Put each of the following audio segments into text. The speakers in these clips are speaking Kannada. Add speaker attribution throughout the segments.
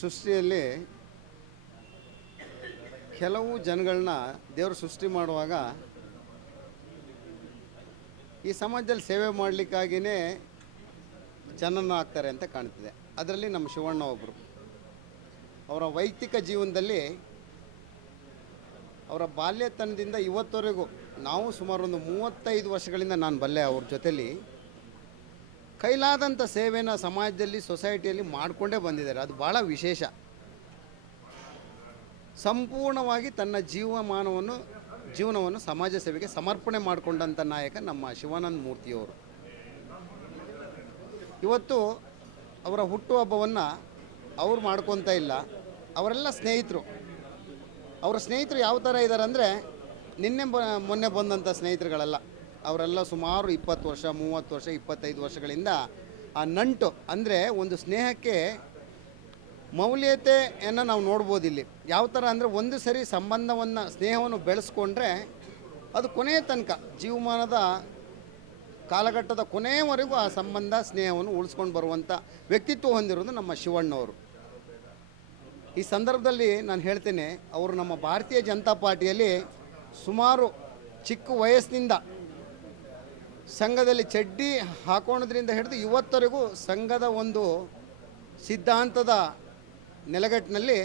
Speaker 1: ಸೃಷ್ಟಿಯಲ್ಲಿ ಕೆಲವು ಜನಗಳನ್ನ ದೇವರು ಸೃಷ್ಟಿ ಮಾಡುವಾಗ ಈ ಸಮಾಜದಲ್ಲಿ ಸೇವೆ ಮಾಡಲಿಕ್ಕಾಗಿಯೇ ಜನನ ಆಗ್ತಾರೆ ಅಂತ ಕಾಣ್ತಿದೆ. ಅದರಲ್ಲಿ ನಮ್ಮ ಶಿವಣ್ಣ ಒಬ್ಬರು ಅವರ ವೈಯಕ್ತಿಕ ಜೀವನದಲ್ಲಿ ಅವರ ಬಾಲ್ಯತನದಿಂದ ಇವತ್ತವರೆಗೂ ನಾವು ಸುಮಾರು ಒಂದು ಮೂವತ್ತೈದು ವರ್ಷಗಳಿಂದ ನಾನು ಬಲ್ಲೆ ಅವ್ರ ಜೊತೆಲಿ ಕೈಲಾದಂಥ ಸೇವೆನ ಸಮಾಜದಲ್ಲಿ ಸೊಸೈಟಿಯಲ್ಲಿ ಮಾಡಿಕೊಂಡೇ ಬಂದಿದ್ದಾರೆ. ಅದು ಭಾಳ ವಿಶೇಷ. ಸಂಪೂರ್ಣವಾಗಿ ತನ್ನ ಜೀವಮಾನವನ್ನು, ಜೀವನವನ್ನು ಸಮಾಜ ಸೇವೆಗೆ ಸಮರ್ಪಣೆ ಮಾಡಿಕೊಂಡಂಥ ನಾಯಕ ನಮ್ಮ ಶಿವಾನಂದ ಮೂರ್ತಿಯವರು. ಇವತ್ತು ಅವರ ಹುಟ್ಟುಹಬ್ಬವನ್ನು ಅವ್ರು ಮಾಡ್ಕೊತ ಇಲ್ಲ. ಅವರೆಲ್ಲ ಸ್ನೇಹಿತರು. ಅವರ ಸ್ನೇಹಿತರು ಯಾವ ಥರ ಇದ್ದಾರೆ ಅಂದರೆ ನಿನ್ನೆ ಮೊನ್ನೆ ಬಂದಂಥ ಸ್ನೇಹಿತರುಗಳೆಲ್ಲ. ಅವರೆಲ್ಲ ಸುಮಾರು ಇಪ್ಪತ್ತು ವರ್ಷ, ಮೂವತ್ತು ವರ್ಷ, ಇಪ್ಪತ್ತೈದು ವರ್ಷಗಳಿಂದ ಆ ನಂಟು, ಅಂದರೆ ಒಂದು ಸ್ನೇಹಕ್ಕೆ ಮೌಲ್ಯತೆಯನ್ನು ನಾವು ನೋಡ್ಬೋದು ಇಲ್ಲಿ. ಯಾವ ಥರ ಅಂದರೆ ಒಂದು ಸರಿ ಸಂಬಂಧವನ್ನು, ಸ್ನೇಹವನ್ನು ಬೆಳೆಸ್ಕೊಂಡ್ರೆ ಅದು ಕೊನೆಯ ತನಕ, ಜೀವಮಾನದ ಕಾಲಘಟ್ಟದ ಕೊನೆಯವರೆಗೂ ಆ ಸಂಬಂಧ, ಸ್ನೇಹವನ್ನು ಉಳಿಸ್ಕೊಂಡು ಬರುವಂಥ ವ್ಯಕ್ತಿತ್ವ ಹೊಂದಿರೋದು ನಮ್ಮ ಶಿವಣ್ಣವರು. ಈ ಸಂದರ್ಭದಲ್ಲಿ ನಾನು ಹೇಳ್ತೇನೆ, ಅವರು ನಮ್ಮ ಭಾರತೀಯ ಜನತಾ ಪಾರ್ಟಿಯಲ್ಲಿ ಸುಮಾರು ಚಿಕ್ಕ ವಯಸ್ಸಿನಿಂದ ಸಂಘದಲ್ಲಿ ಚಡ್ಡಿ ಹಾಕೋಣದ್ರಿಂದ ಹಿಡಿದು ಇವತ್ತರೆಗೂ ಸಂಘದ ಒಂದು ಸಿದ್ಧಾಂತದ ನೆಲೆಗಟ್ಟಿನಲ್ಲಿ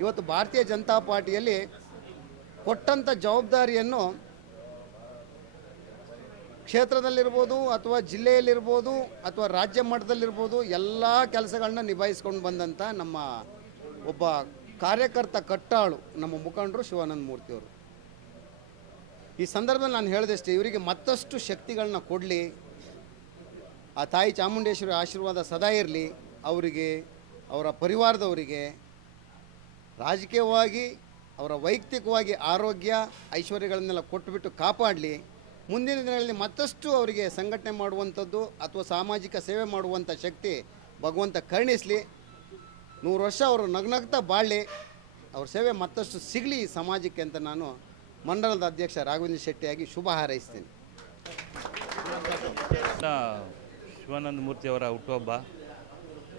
Speaker 1: ಇವತ್ತು ಭಾರತೀಯ ಜನತಾ ಪಾರ್ಟಿಯಲ್ಲಿ ಕೊಟ್ಟಂಥ ಜವಾಬ್ದಾರಿಯನ್ನು ಕ್ಷೇತ್ರದಲ್ಲಿರ್ಬೋದು ಅಥವಾ ಜಿಲ್ಲೆಯಲ್ಲಿರ್ಬೋದು ಅಥವಾ ರಾಜ್ಯ ಮಟ್ಟದಲ್ಲಿರ್ಬೋದು ಎಲ್ಲ ಕೆಲಸಗಳನ್ನ ನಿಭಾಯಿಸ್ಕೊಂಡು ಬಂದಂಥ ನಮ್ಮ ಒಬ್ಬ ಕಾರ್ಯಕರ್ತ ಕಟ್ಟಾಳು ನಮ್ಮ ಮುಖಂಡರು ಶಿವಾನಂದ ಮೂರ್ತಿಯವರು. ಈ ಸಂದರ್ಭದಲ್ಲಿ ನಾನು ಹೇಳಿದಷ್ಟೇ, ಇವರಿಗೆ ಮತ್ತಷ್ಟು ಶಕ್ತಿಗಳನ್ನ ಕೊಡಲಿ, ಆ ತಾಯಿ ಚಾಮುಂಡೇಶ್ವರಿ ಆಶೀರ್ವಾದ ಸದಾ ಇರಲಿ, ಅವರಿಗೆ, ಅವರ ಪರಿವಾರದವರಿಗೆ, ರಾಜಕೀಯವಾಗಿ, ಅವರ ವೈಯಕ್ತಿಕವಾಗಿ ಆರೋಗ್ಯ, ಐಶ್ವರ್ಯಗಳನ್ನೆಲ್ಲ ಕೊಟ್ಟುಬಿಟ್ಟು ಕಾಪಾಡಲಿ. ಮುಂದಿನ ದಿನಗಳಲ್ಲಿ ಮತ್ತಷ್ಟು ಅವರಿಗೆ ಸಂಘಟನೆ ಮಾಡುವಂಥದ್ದು ಅಥವಾ ಸಾಮಾಜಿಕ ಸೇವೆ ಮಾಡುವಂಥ ಶಕ್ತಿ ಭಗವಂತ ಕರುಣಿಸಲಿ. ನೂರು ವರ್ಷ ಅವರು ನಗ್ನಗ್ತಾ ಬಾಳಲಿ. ಅವ್ರ ಸೇವೆ ಮತ್ತಷ್ಟು ಸಿಗಲಿ ಈ ಸಮಾಜಕ್ಕೆ ಅಂತ ನಾನು ಮಂಡಲದ ಅಧ್ಯಕ್ಷ ರಾಘವೇಂದ್ರ ಶೆಟ್ಟಿಯಾಗಿ ಶುಭ ಹಾರೈಸ್ತೀನಿ.
Speaker 2: ಶಿವಾನಂದ ಮೂರ್ತಿಯವರ ಹುಟ್ಟುಹಬ್ಬ,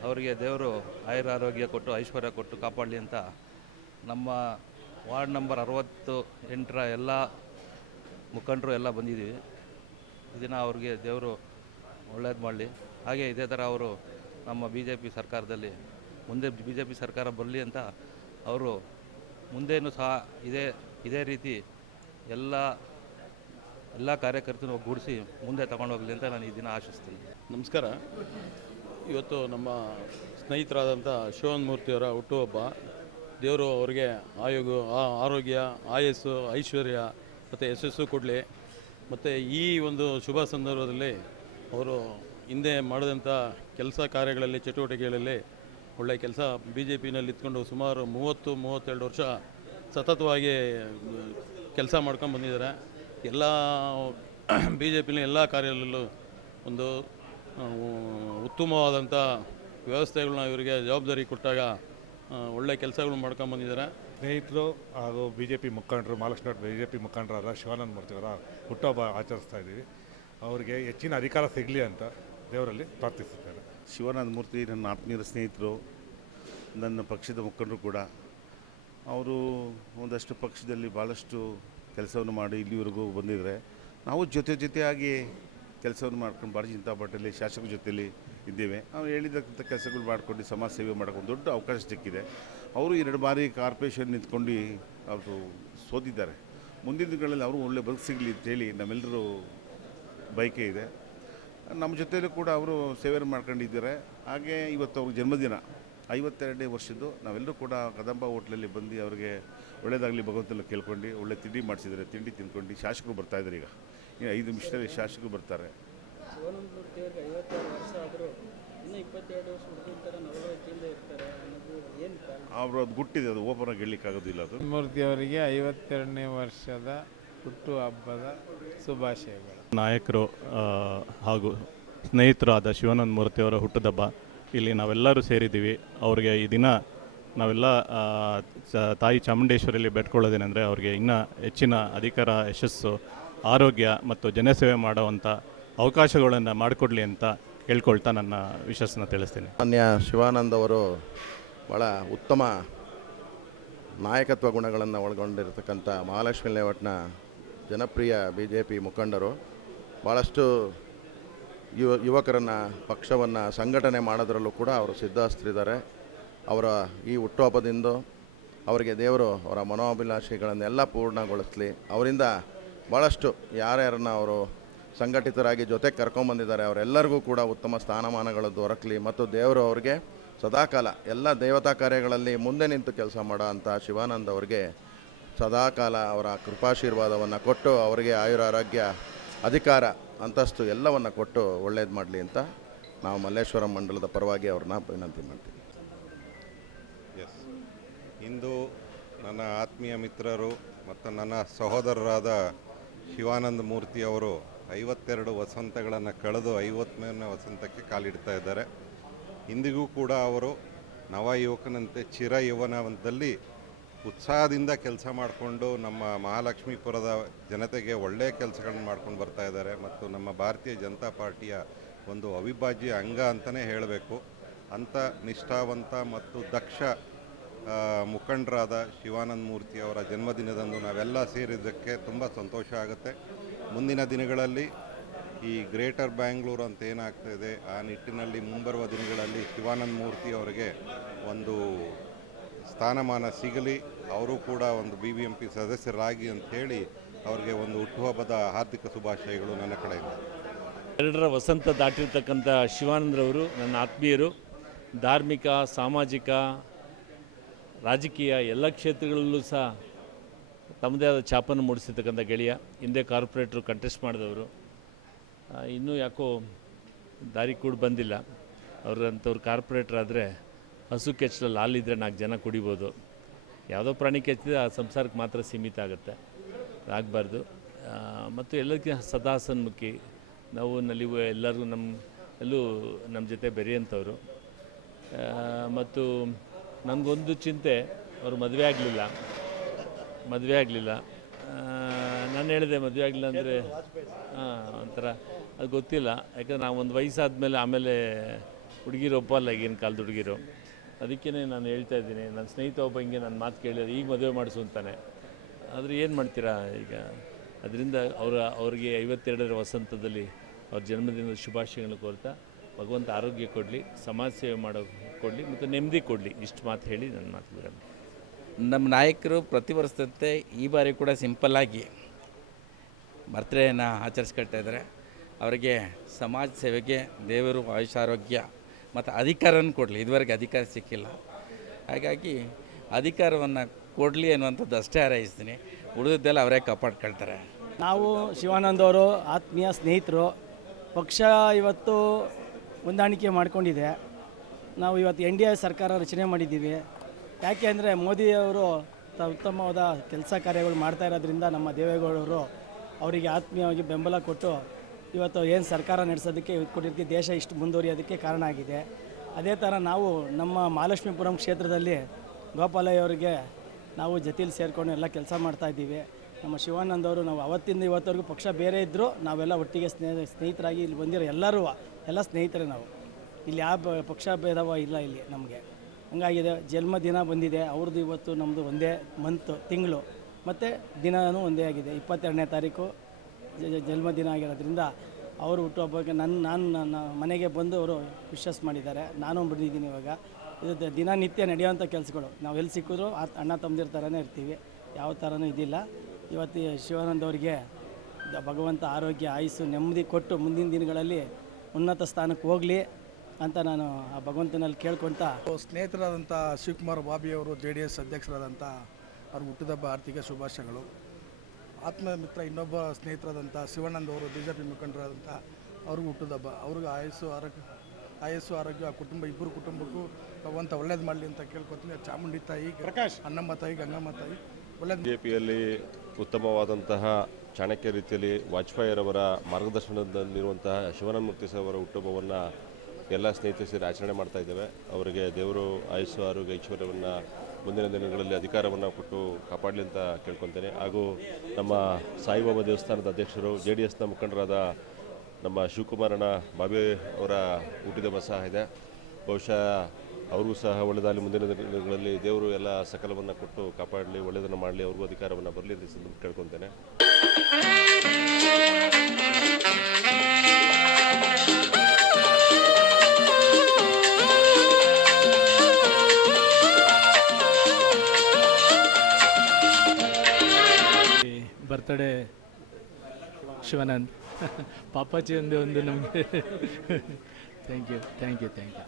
Speaker 2: ಅವರಿಗೆ ದೇವರು ಆಯುರ ಆರೋಗ್ಯ ಕೊಟ್ಟು, ಐಶ್ವರ್ಯ ಕೊಟ್ಟು ಕಾಪಾಡಲಿ ಅಂತ ನಮ್ಮ ವಾರ್ಡ್ ನಂಬರ್ ಅರವತ್ತು ಎಂಟರ ಎಲ್ಲ ಮುಖಂಡರು ಎಲ್ಲ ಬಂದಿದ್ದೀವಿ. ಇದನ್ನು ಅವ್ರಿಗೆ ದೇವರು ಒಳ್ಳೇದು ಮಾಡಲಿ. ಹಾಗೆ ಇದೇ ಥರ ಅವರು ನಮ್ಮ ಬಿ ಜೆ ಪಿ ಸರ್ಕಾರದಲ್ಲಿ ಮುಂದೆ ಬಿ ಜೆ ಪಿ ಸರ್ಕಾರ ಬರಲಿ ಅಂತ ಅವರು ಮುಂದೇನು ಸಹ ಇದೇ ಇದೇ ರೀತಿ ಎಲ್ಲ ಎಲ್ಲ ಕಾರ್ಯಕರ್ತರು ಒಗ್ಗೂಡಿಸಿ ಮುಂದೆ ತಗೊಂಡೋಗ್ಲಿ ಅಂತ ನಾನು ಈ ದಿನ ಆಶಿಸ್ತೀನಿ.
Speaker 3: ನಮಸ್ಕಾರ. ಇವತ್ತು ನಮ್ಮ ಸ್ನೇಹಿತರಾದಂಥ ಶಿವನ್ ಮೂರ್ತಿಯವರ ಹುಟ್ಟುಹಬ್ಬ. ದೇವರು ಅವರಿಗೆ ಆಯೋಗ ಆರೋಗ್ಯ, ಆಯಸ್ಸು, ಐಶ್ವರ್ಯ ಮತ್ತು ಯಶಸ್ಸು ಕೊಡಲಿ. ಮತ್ತು ಈ ಒಂದು ಶುಭ ಸಂದರ್ಭದಲ್ಲಿ ಅವರು ಹಿಂದೆ ಮಾಡಿದಂಥ ಕೆಲಸ ಕಾರ್ಯಗಳಲ್ಲಿ, ಚಟುವಟಿಕೆಗಳಲ್ಲಿ ಒಳ್ಳೆಯ ಕೆಲಸ ಬಿ ಜೆ ಪಿನಲ್ಲಿ ಇತ್ಕೊಂಡು ಸುಮಾರು ಮೂವತ್ತು, ಮೂವತ್ತೆರಡು ವರ್ಷ ಸತತವಾಗಿ ಕೆಲಸ ಮಾಡ್ಕೊಂಡು ಬಂದಿದ್ದಾರೆ. ಎಲ್ಲ ಬಿ ಜೆ ಪಿನ ಎಲ್ಲ ಕಾರ್ಯದಲ್ಲೂ ಒಂದು ಉತ್ತಮವಾದಂಥ ವ್ಯವಸ್ಥೆಗಳನ್ನ ಇವರಿಗೆ ಜವಾಬ್ದಾರಿ ಕೊಟ್ಟಾಗ ಒಳ್ಳೆ ಕೆಲಸಗಳು ಮಾಡ್ಕೊಂಡು ಬಂದಿದ್ದಾರೆ.
Speaker 4: ಸ್ನೇಹಿತರು ಹಾಗೂ ಬಿ ಜೆ ಪಿ ಮುಖಂಡರು ಮಹಾಲಕ್ಷ್ಮಿ ಬಿ ಜೆ ಪಿ ಮುಖಂಡರಾದ ಶಿವಾನಂದ ಮೂರ್ತಿಯವರ ಹುಟ್ಟಹಬ್ಬ ಆಚರಿಸ್ತಾ ಇದ್ದೀವಿ. ಅವರಿಗೆ ಹೆಚ್ಚಿನ ಅಧಿಕಾರ ಸಿಗಲಿ ಅಂತ ದೇವರಲ್ಲಿ ಪ್ರಾರ್ಥಿಸುತ್ತೇನೆ
Speaker 5: ಶಿವಾನಂದ ಮೂರ್ತಿ, ನನ್ನ ಆತ್ಮೀಯರ ಸ್ನೇಹಿತರು, ನನ್ನ ಪಕ್ಷದ ಮುಖಂಡರು ಕೂಡ, ಅವರು ಒಂದಷ್ಟು ಪಕ್ಷದಲ್ಲಿ ಭಾಳಷ್ಟು ಕೆಲಸವನ್ನು ಮಾಡಿ ಇಲ್ಲಿವರೆಗೂ ಬಂದಿದ್ದಾರೆ. ನಾವು ಜೊತೆ ಜೊತೆಯಾಗಿ ಕೆಲಸವನ್ನು ಮಾಡ್ಕೊಂಡು ಭಾರತೀಯ ಜನತಾ ಪಾರ್ಟಿಯಲ್ಲಿ, ಶಾಸಕರ ಜೊತೆಯಲ್ಲಿ ಇದ್ದೇವೆ. ನಾವು ಹೇಳಿದಕ್ಕಂಥ ಕೆಲಸಗಳು ಮಾಡ್ಕೊಂಡು ಸಮಾಜ ಸೇವೆ ಮಾಡೋಕೆ ಒಂದು ದೊಡ್ಡ ಅವಕಾಶ ಸಿಕ್ಕಿದೆ. ಅವರು ಎರಡು ಬಾರಿ ಕಾರ್ಪೊರೇಷನ್ ನಿಂತ್ಕೊಂಡು ಅವರು ಸೋತಿದ್ದಾರೆ. ಮುಂದಿನ ದಿನಗಳಲ್ಲಿ ಅವರು ಒಳ್ಳೆ ಬದುಕು ಸಿಗಲಿ ಅಂತೇಳಿ ನಮ್ಮೆಲ್ಲರೂ ಬಯಕೆ ಇದೆ. ನಮ್ಮ ಜೊತೆಯಲ್ಲೂ ಕೂಡ ಅವರು ಸೇವೆ ಮಾಡ್ಕೊಂಡಿದ್ದಾರೆ. ಹಾಗೆ ಇವತ್ತು ಅವ್ರ ಜನ್ಮದಿನ ಐವತ್ತೆರಡನೇ ವರ್ಷದ್ದು. ನಾವೆಲ್ಲರೂ ಕೂಡ ಕದಂಬ ಹೋಟ್ಲಲ್ಲಿ ಬಂದು ಅವರಿಗೆ ಒಳ್ಳೆಯದಾಗಲಿ ಭಗವಂತನ ಕೇಳ್ಕೊಂಡು ಒಳ್ಳೆ ತಿಂಡಿ ಮಾಡಿಸಿದ್ದಾರೆ. ತಿಂಡಿ ತಿಂದ್ಕೊಂಡು ಶಾಸಕರು ಬರ್ತಾ ಇದ್ದಾರೆ ಈಗ. ಇನ್ನು ಐದು ನಿಮಿಷದಲ್ಲಿ ಶಾಸಕರು ಬರ್ತಾರೆ. ಅವರು ಅದು ಗುಟ್ಟಿದೆ ಅದು ಓಪನ್ ಆಗಿ ಹೇಳಲಿಕ್ಕಾಗೋದಿಲ್ಲ ಅದು.
Speaker 6: ಮೂರ್ತಿಯವರಿಗೆ ಐವತ್ತೆರಡನೇ ವರ್ಷದ ಹುಟ್ಟು ಹಬ್ಬದ ಶುಭಾಶಯಗಳು.
Speaker 7: ನಾಯಕರು ಹಾಗೂ ಸ್ನೇಹಿತರಾದ ಶಿವಾನಂದ ಮೂರ್ತಿಯವರ ಹುಟ್ಟದಬ್ಬ, ಇಲ್ಲಿ ನಾವೆಲ್ಲರೂ ಸೇರಿದ್ದೀವಿ. ಅವ್ರಿಗೆ ಈ ದಿನ ನಾವೆಲ್ಲ ತಾಯಿ ಚಾಮುಂಡೇಶ್ವರಿಯಲ್ಲಿ ಬೇಡ್ಕೊಳ್ಳೋದೇನೆಂದರೆ ಅವ್ರಿಗೆ ಇನ್ನೂ ಹೆಚ್ಚಿನ ಅಧಿಕಾರ, ಯಶಸ್ಸು, ಆರೋಗ್ಯ ಮತ್ತು ಜನಸೇವೆ ಮಾಡುವಂಥ ಅವಕಾಶಗಳನ್ನು ಮಾಡಿಕೊಡ್ಲಿ ಅಂತ ಕೇಳ್ಕೊಳ್ತಾ ನನ್ನ ವಿಶ್ವಾಸನ ತಿಳಿಸ್ತೀನಿ.
Speaker 8: ಮಾನ್ಯ ಶಿವಾನಂದ್ ಅವರು ಭಾಳ ಉತ್ತಮ ನಾಯಕತ್ವ ಗುಣಗಳನ್ನು ಒಳಗೊಂಡಿರತಕ್ಕಂಥ ಮಹಾಲಕ್ಷ್ಮಿ ಲೇಔಟ್ನ ಜನಪ್ರಿಯ ಬಿ ಜೆ ಪಿ ಮುಖಂಡರು. ಭಾಳಷ್ಟು ಯುವ ಯುವಕರನ್ನು, ಪಕ್ಷವನ್ನು ಸಂಘಟನೆ ಮಾಡೋದ್ರಲ್ಲೂ ಕೂಡ ಅವರು ಸಿದ್ಧಹಸ್ತರಿದ್ದಾರೆ ಅವರ ಈ ಹುಟ್ಟುಹಬ್ಬದಿಂದ ಅವರಿಗೆ ದೇವರು ಅವರ ಮನೋಭಿಲಾಷೆಗಳನ್ನೆಲ್ಲ ಪೂರ್ಣಗೊಳಿಸಲಿ. ಅವರಿಂದ ಭಾಳಷ್ಟು ಯಾರ್ಯಾರನ್ನ ಅವರು ಸಂಘಟಿತರಾಗಿ ಜೊತೆ ಕರ್ಕೊಂಬಂದಿದ್ದಾರೆ, ಅವರೆಲ್ಲರಿಗೂ ಕೂಡ ಉತ್ತಮ ಸ್ಥಾನಮಾನಗಳು ದೊರಕಲಿ ಮತ್ತು ದೇವರು ಅವರಿಗೆ ಸದಾಕಾಲ ಎಲ್ಲ ದೇವತಾ ಕಾರ್ಯಗಳಲ್ಲಿ ಮುಂದೆ ನಿಂತು ಕೆಲಸ ಮಾಡೋ ಅಂಥ ಶಿವಾನಂದ್ ಅವರಿಗೆ ಸದಾಕಾಲ ಅವರ ಕೃಪಾಶೀರ್ವಾದವನ್ನು ಕೊಟ್ಟು ಅವರಿಗೆ ಆಯುರ ಆರೋಗ್ಯ ಅಧಿಕಾರ, ಅಂತಸ್ತು ಎಲ್ಲವನ್ನು ಕೊಟ್ಟು ಒಳ್ಳೇದು ಮಾಡಲಿ ಅಂತ ನಾವು ಮಲ್ಲೇಶ್ವರಂ ಮಂಡಲದ ಪರವಾಗಿ ಅವ್ರನ್ನ ವಿನಂತಿ ಮಾಡ್ತೀವಿ.
Speaker 9: ಎಸ್ ಇಂದು ನನ್ನ ಆತ್ಮೀಯ ಮಿತ್ರರು ಮತ್ತು ನನ್ನ ಸಹೋದರರಾದ ಶಿವಾನಂದ ಮೂರ್ತಿ ಅವರು ಐವತ್ತೆರಡು ವಸಂತಗಳನ್ನು ಕಳೆದು ಐವತ್ತನೇ ವಸಂತಕ್ಕೆ ಕಾಲಿಡ್ತಾ ಇದ್ದಾರೆ. ಇಂದಿಗೂ ಕೂಡ ಅವರು ನವ ಯುವಕನಂತೆ ಚಿರ ಯೌವನದಲ್ಲಿ ಉತ್ಸಾಹದಿಂದ ಕೆಲಸ ಮಾಡಿಕೊಂಡು ನಮ್ಮ ಮಹಾಲಕ್ಷ್ಮೀಪುರದ ಜನತೆಗೆ ಒಳ್ಳೆಯ ಕೆಲಸಗಳನ್ನ ಮಾಡ್ಕೊಂಡು ಬರ್ತಾ ಇದ್ದಾರೆ. ಮತ್ತು ನಮ್ಮ ಭಾರತೀಯ ಜನತಾ ಪಾರ್ಟಿಯ ಒಂದು ಅವಿಭಾಜ್ಯ ಅಂಗ ಅಂತಲೇ ಹೇಳಬೇಕು. ಅಂಥ ನಿಷ್ಠಾವಂತ ಮತ್ತು ದಕ್ಷ ಮುಖಂಡರಾದ ಶಿವಾನಂದ ಮೂರ್ತಿ ಅವರ ಜನ್ಮದಿನದಂದು ನಾವೆಲ್ಲ ಸೇರಿದ್ದಕ್ಕೆ ತುಂಬ ಸಂತೋಷ ಆಗುತ್ತೆ. ಮುಂದಿನ ದಿನಗಳಲ್ಲಿ ಈ ಗ್ರೇಟರ್ ಬ್ಯಾಂಗ್ಳೂರು ಅಂತ ಏನಾಗ್ತಾ ಇದೆ, ಆ ನಿಟ್ಟಿನಲ್ಲಿ ಮುಂಬರುವ ದಿನಗಳಲ್ಲಿ ಶಿವಾನಂದ ಮೂರ್ತಿ ಅವರಿಗೆ ಒಂದು ಸ್ಥಾನಮಾನ ಸಿಗಲಿ, ಅವರು ಕೂಡ ಒಂದು ಬಿ ಬಿ ಎಂ ಪಿ ಸದಸ್ಯರಾಗಿ ಅಂತ ಹೇಳಿ ಅವರಿಗೆ ಒಂದು ಹುಟ್ಟುಹಬ್ಬದ ಹಾರ್ದಿಕ ಶುಭಾಶಯಗಳು ನನ್ನ ಕಡೆಯಿಂದ.
Speaker 10: ಎರಡರ ವಸಂತ ದಾಟಿರ್ತಕ್ಕಂಥ ಶಿವಾನಂದ್ರವರು, ನನ್ನ ಆತ್ಮೀಯರು, ಧಾರ್ಮಿಕ, ಸಾಮಾಜಿಕ, ರಾಜಕೀಯ ಎಲ್ಲ ಕ್ಷೇತ್ರಗಳಲ್ಲೂ ಸಹ ತಮ್ಮದೇ ಆದ ಛಾಪನ್ನು ಮೂಡಿಸಿರ್ತಕ್ಕಂಥ ಗೆಳೆಯ, ಹಿಂದೆ ಕಾರ್ಪೊರೇಟ್ರು ಕಂಟೆಸ್ಟ್ ಮಾಡಿದವರು. ಇನ್ನೂ ಯಾಕೋ ದಾರಿ ಕೂಡ ಬಂದಿಲ್ಲ. ಅವ್ರಂಥವ್ರು ಕಾರ್ಪೊರೇಟ್ರ್ ಆದರೆ ಹಸು ಕೆಚ್ಚಲಲ್ಲಿ ಹಾಲಿದ್ರೆ ನಾಲ್ಕು ಜನ ಕುಡಿಬೋದು. ಯಾವುದೋ ಪ್ರಾಣಿ ಕೆಚ್ಚಿದ್ರೆ ಆ ಸಂಸಾರಕ್ಕೆ ಮಾತ್ರ ಸೀಮಿತ ಆಗುತ್ತೆ. ಆಗಬಾರ್ದು. ಮತ್ತು ಎಲ್ಲದಕ್ಕಿಂತ ಸದಾಸನ್ಮುಖಿ, ನಾವು ನಲಿವು ಎಲ್ಲರಿಗೂ ನಮ್ಮ ಎಲ್ಲೂ ನಮ್ಮ ಜೊತೆ ಬೆರೆಯಂಥವ್ರು. ಮತ್ತು ನನಗೊಂದು ಚಿಂತೆ, ಅವರು ಮದುವೆ ಆಗಲಿಲ್ಲ. ಮದುವೆ ಆಗಲಿಲ್ಲ. ನಾನು ಹೇಳಿದೆ ಮದುವೆ ಆಗಲಿಲ್ಲ ಅಂದರೆ ಹಾಂ ಒಂಥರ ಅದು ಗೊತ್ತಿಲ್ಲ. ಯಾಕಂದ್ರೆ ನಾವು ಒಂದು ವಯಸ್ಸಾದ ಮೇಲೆ ಆಮೇಲೆ ಹುಡುಗಿರು ಒಪ್ಪಲ್ಲ ಈಗಿನ ಕಾಲದ ಹುಡುಗಿರು. ಅದಕ್ಕೇ ನಾನು ಹೇಳ್ತಾ ಇದ್ದೀನಿ, ನನ್ನ ಸ್ನೇಹಿತ ಒಬ್ಬ ಹಿಂಗೆ ನನ್ನ ಮಾತು ಕೇಳಿದ್ರೆ ಈಗ ಮದುವೆ ಮಾಡಿಸು ಅಂತಾನೆ. ಆದರೆ ಏನು ಮಾಡ್ತೀರಾ ಈಗ? ಅದರಿಂದ ಅವರ, ಅವರಿಗೆ ಐವತ್ತೆರಡರ ವಸಂತದಲ್ಲಿ ಅವ್ರ ಜನ್ಮದಿನದ ಶುಭಾಶಯಗಳನ್ನು ಕೋರ್ತಾ ಭಗವಂತ ಆರೋಗ್ಯ ಕೊಡಲಿ, ಸಮಾಜ ಸೇವೆ ಮಾಡೋ ಕೊಡಲಿ ಮತ್ತು ನೆಮ್ಮದಿ ಕೊಡಲಿ. ಇಷ್ಟು ಮಾತು ಹೇಳಿ ನನ್ನ ಮಾತು ಬಿಡೋಣ
Speaker 11: ನಮ್ಮ ನಾಯಕರು ಪ್ರತಿ ವರ್ಷದಂತೆ ಈ ಬಾರಿ ಕೂಡ ಸಿಂಪಲ್ಲಾಗಿ ಬರ್ತ್ಡೇನ ಆಚರಿಸ್ಕೊಳ್ತಾ ಇದ್ದಾರೆ. ಅವರಿಗೆ ಸಮಾಜ ಸೇವೆಗೆ ದೇವರು ಆಯುಷ ಆರೋಗ್ಯ ಮತ್ತು ಅಧಿಕಾರವನ್ನು ಕೊಡಲಿ, ಇದುವರೆಗೆ ಅಧಿಕಾರ ಸಿಕ್ಕಿಲ್ಲ. ಹಾಗಾಗಿ ಅಧಿಕಾರವನ್ನು ಕೊಡಲಿ ಅನ್ನುವಂಥದ್ದು ಅಷ್ಟೇ ಹಾರೈಸ್ತೀನಿ. ಉಳಿದಿದ್ದೆಲ್ಲ ಅವರೇ ಕಾಪಾಡ್ಕೊಳ್ತಾರೆ.
Speaker 12: ನಾವು ಶಿವಾನಂದ ಅವರು, ಆತ್ಮೀಯ ಸ್ನೇಹಿತರು, ಪಕ್ಷ ಇವತ್ತು ಹೊಂದಾಣಿಕೆ ಮಾಡಿಕೊಂಡಿದೆ. ನಾವು ಇವತ್ತು ಎನ್ ಡಿ ಎ ಸರ್ಕಾರ ರಚನೆ ಮಾಡಿದ್ದೀವಿ. ಯಾಕೆ ಅಂದರೆ ಮೋದಿಯವರು ತ ಉತ್ತಮವಾದ ಕೆಲಸ ಕಾರ್ಯಗಳು ಮಾಡ್ತಾ ಇರೋದ್ರಿಂದ ನಮ್ಮ ದೇವೇಗೌಡರು ಅವರಿಗೆ ಆತ್ಮೀಯವಾಗಿ ಬೆಂಬಲ ಕೊಟ್ಟು ಇವತ್ತು ಏನು ಸರ್ಕಾರ ನಡೆಸೋದಕ್ಕೆ ಕೊಟ್ಟಿದ್ದಕ್ಕೆ ದೇಶ ಇಷ್ಟು ಮುಂದುವರಿಯೋದಕ್ಕೆ ಕಾರಣ ಆಗಿದೆ. ಅದೇ ಥರ ನಾವು ನಮ್ಮ ಮಹಾಲಕ್ಷ್ಮೀಪುರಂ ಕ್ಷೇತ್ರದಲ್ಲಿ ಗೋಪಾಲಯ್ಯ ಅವರಿಗೆ ನಾವು ಜೊತೆಲಿ ಸೇರಿಕೊಂಡು ಎಲ್ಲ ಕೆಲಸ ಮಾಡ್ತಾ ಇದ್ದೀವಿ. ನಮ್ಮ ಶಿವಾನಂದ್ ಅವರು ನಾವು ಅವತ್ತಿಂದ ಇವತ್ತವರೆಗೂ ಪಕ್ಷ ಬೇರೆ ಇದ್ದರೂ ನಾವೆಲ್ಲ ಒಟ್ಟಿಗೆ ಸ್ನೇಹ, ಸ್ನೇಹಿತರಾಗಿ ಇಲ್ಲಿ ಬಂದಿರೋ ಎಲ್ಲರೂ, ಎಲ್ಲ ಸ್ನೇಹಿತರೇ ನಾವು. ಇಲ್ಲಿ ಯಾವ ಪಕ್ಷ ಭೇದವ ಇಲ್ಲ ಇಲ್ಲಿ ನಮಗೆ. ಹಂಗಾಗಿದೆ ಜನ್ಮದಿನ ಬಂದಿದೆ, ಅವ್ರದ್ದು ಇವತ್ತು ನಮ್ಮದು ಒಂದೇ ಮಂತು, ತಿಂಗಳು. ಮತ್ತು ದಿನವೂ ಒಂದೇ ಆಗಿದೆ, ಇಪ್ಪತ್ತೆರಡನೇ ತಾರೀಕು. ಜನ್ಮದಿನ ಆಗಿರೋದ್ರಿಂದ ಅವರು ಹುಟ್ಟುಹಬ್ಬಕ್ಕೆ ನನ್ನ ನಾನು ನನ್ನ ಮನೆಗೆ ಬಂದು ಅವರು ವಿಶ್ವಾಸ ಮಾಡಿದ್ದಾರೆ. ನಾನು ಬಂದಿದ್ದೀನಿ ಇವಾಗ. ಇದು ದಿನನಿತ್ಯ ನಡೆಯುವಂಥ ಕೆಲಸಗಳು. ನಾವು ಎಲ್ಲಿ ಸಿಕ್ಕಿದ್ರು ಆ ಅಣ್ಣ ತಮ್ಮದಿರ ಥರನೇ ಇರ್ತೀವಿ. ಯಾವ ಥರನೂ ಇದಿಲ್ಲ. ಇವತ್ತು ಶಿವಾನಂದ ಅವರಿಗೆ ಭಗವಂತ ಆರೋಗ್ಯ, ಆಯಸ್ಸು, ನೆಮ್ಮದಿ ಕೊಟ್ಟು ಮುಂದಿನ ದಿನಗಳಲ್ಲಿ ಉನ್ನತ ಸ್ಥಾನಕ್ಕೆ ಹೋಗಲಿ ಅಂತ ನಾನು ಆ ಭಗವಂತನಲ್ಲಿ ಕೇಳ್ಕೊತ
Speaker 13: ಸ್ನೇಹಿತರಾದಂಥ ಶಿವಕುಮಾರ್ ಬಾಬಿಯವರು ಜೆ ಡಿ ಎಸ್ ಅಧ್ಯಕ್ಷರಾದಂಥ ಅವ್ರ ಹುಟ್ಟಿದಬ್ಬ ಆರ್ಥಿಕ ಶುಭಾಶಯಗಳು. ಆತ್ಮ ಮಿತ್ರ ಇನ್ನೊಬ್ಬ ಸ್ನೇಹಿತರಾದಂಥ ಶಿವಾನಂದ್ ಅವರು ಬಿ ಜೆ ಪಿ ಮುಖಂಡರಾದಂಥ ಅವ್ರಿಗೂ ಹುಟ್ಟಿದಬ್ಬ ಅವ್ರಿಗೆ ಆಯಸ್ಸು ಆರೋಗ್ಯ ಆಯಸ್ಸು ಆರೋಗ್ಯ ಆ ಕುಟುಂಬ ಇಬ್ಬರು ಕುಟುಂಬಕ್ಕೂ ಭಗವಂತ ಒಳ್ಳೇದು ಮಾಡಲಿ ಅಂತ ಕೇಳ್ಕೊತೀನಿ. ಚಾಮುಂಡಿ ತಾಯಿ ಪ್ರಕಾಶ್. ಅನ್ನಮ್ಮ ತಾಯಿ ಗಂಗಮ್ಮ ತಾಯಿ. ಒಳ್ಳೆಯ
Speaker 14: ಬಿ ಜೆ ಪಿಯಲ್ಲಿ ಉತ್ತಮವಾದಂತಹ ಚಾಣಕ್ಯ ರೀತಿಯಲ್ಲಿ ವಾಜಪೇಯಿರವರ ಮಾರ್ಗದರ್ಶನದಲ್ಲಿರುವಂತಹ ಶಿವನಮೂರ್ತಿ ಸರ್ ಅವರ ಹುಟ್ಟುಹಬ್ಬವನ್ನು ಎಲ್ಲ ಸ್ನೇಹಿತರು ಸೇರಿ ಆಚರಣೆ ಮಾಡ್ತಾ ಇದ್ದೇವೆ. ಅವರಿಗೆ ದೇವರು ಆಯುಸ್ಸು, ಆರೋಗ್ಯ, ಐಶ್ವರ್ಯವನ್ನು ಮುಂದಿನ ದಿನಗಳಲ್ಲಿ ಅಧಿಕಾರವನ್ನು ಕೊಟ್ಟು ಕಾಪಾಡಲಿ ಅಂತ ಕೇಳ್ಕೊತೇನೆ. ಹಾಗೂ ನಮ್ಮ ಸಾಯಿಬಾಬಾ ದೇವಸ್ಥಾನದ ಅಧ್ಯಕ್ಷರು ಜೆ ಡಿ ಎಸ್ನ ಮುಖಂಡರಾದ ನಮ್ಮ ಶಿವಕುಮಾರಣ್ಣ ಬಾಬೆ ಅವರ ಹುಟ್ಟಿದಬ್ಬ ಸಹ ಇದೆ. ಬಹುಶಃ ಅವ್ರಿಗೂ ಸಹ ಒಳ್ಳೆಯದಾಗಲಿ ಮುಂದಿನ ದಿನಗಳಲ್ಲಿ ದೇವರು ಎಲ್ಲ ಸಕಲವನ್ನು ಕೊಟ್ಟು ಕಾಪಾಡಲಿ ಒಳ್ಳೆಯದನ್ನು ಮಾಡಲಿ, ಅವ್ರಿಗೂ ಅಧಿಕಾರವನ್ನು ಬರಲಿ ಅಂತ ಕೇಳ್ಕೊತೇನೆ.
Speaker 15: ಬರ್ತಡೇ ಶಿವಾನಂದ್. ಪಾಪಾಜಿ ಒಂದು ಒಂದು ನಮಗೆ thank you thank you thank you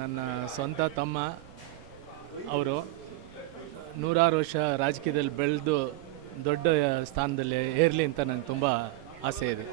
Speaker 15: ನನ್ನ ಸ್ವಂತ ತಮ್ಮ, ಅವರು ನೂರಾರು ವರ್ಷ ರಾಜಕೀಯದಲ್ಲಿ ಬೆಳೆದು ದೊಡ್ಡ ಸ್ಥಾನದಲ್ಲಿ ಏರಲಿ ಅಂತ ನನಗೆ ತುಂಬ ಆಸೆ ಇದೆ.